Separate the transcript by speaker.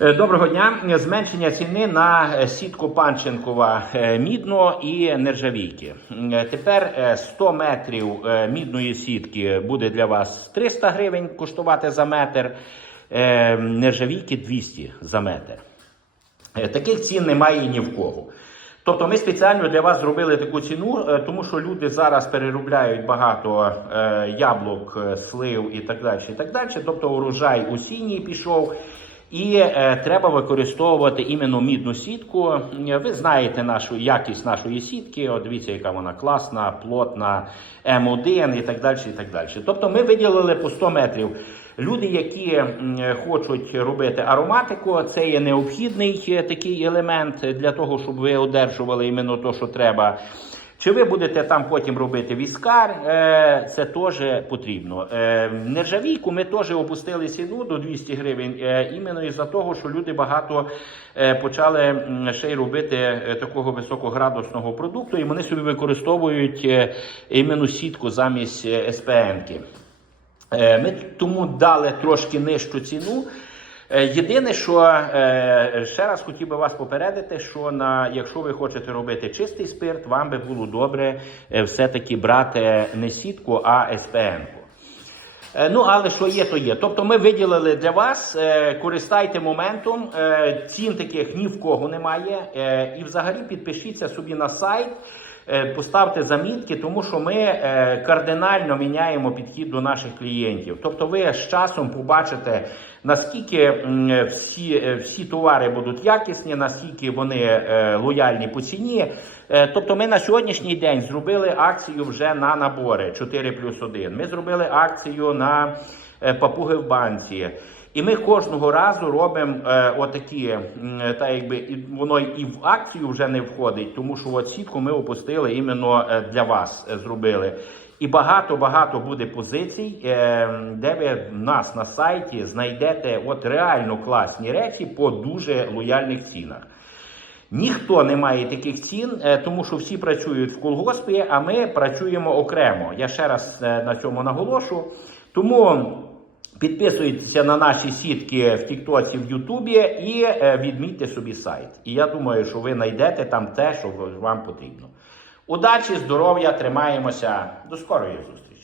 Speaker 1: Е, Доброго дня. Зменшення ціни на е, сітку Панченкова е, мідно і нержавійки. Тепер е, 100 метрів мідної сітки буде для вас 300 гривень коштувати за метр, нержавійки 200 за метр. Таких цін немає ні в кого. Тобто ми спеціально для вас зробили таку ціну, тому що люди зараз переробляють багато яблук, слив і так далі. І так далі. Тобто урожай осінній пішов. І е, треба використовувати іменно мідну сітку. Е, Ви знаєте нашу якість нашої сітки. От дивіться, яка вона класна, плотна, М1 і так далі. і так далі. Тобто ми виділили по 100 метрів. Люди, які хочуть робити ароматику, це є необхідний е, такий елемент для того, щоб ви одержували іменно те, що треба. Чи ви будете там потім робити віскар, е, це теж потрібно. Е, Нержавійку ми теж опустили ціну до 200 гривень, е, іменно із-за того, що люди багато е, почали ще й робити такого високоградусного продукту, і вони собі використовують е, іменно сітку замість. Е, Ми тому дали трошки нижчу ціну. Е, Єдине, що е, ще раз хотів би вас попередити, що на, якщо ви хочете робити чистий спирт, вам би було добре е, все-таки брати не сітку, а СПН-ку. Е, Ну, але що є, то є. Тобто ми виділили для вас, користайте моментом, цін таких ні в кого немає. І взагалі підпишіться собі на сайт, поставте замітки, тому що ми е, кардинально міняємо підхід до наших клієнтів. Тобто ви з часом побачите, наскільки всі, е, всі товари будуть якісні, наскільки вони е, лояльні по ціні. Е, Тобто ми на сьогоднішній день зробили акцію вже на набори 4 плюс 1. Ми зробили акцію на е, папуги в банці. І ми кожного разу робимо е, отакі, м, та якби і воно і в акцію вже не входить, тому що от сітку ми опустили іменно е, для вас е, зробили. І багато-багато буде позицій, е, де ви в нас на сайті знайдете от реально класні речі по дуже лояльних цінах. Ніхто не має таких цін, е, тому що всі працюють в колгоспі, а ми працюємо окремо. Я ще раз е, на цьому наголошу. Тому підписуйтеся на наші сітки в Тіктоці, в Ютубі і е, відмітьте собі сайт. І я думаю, що ви знайдете там те, що вам потрібно. Удачі, здоров'я, тримаємося. До скорої зустрічі!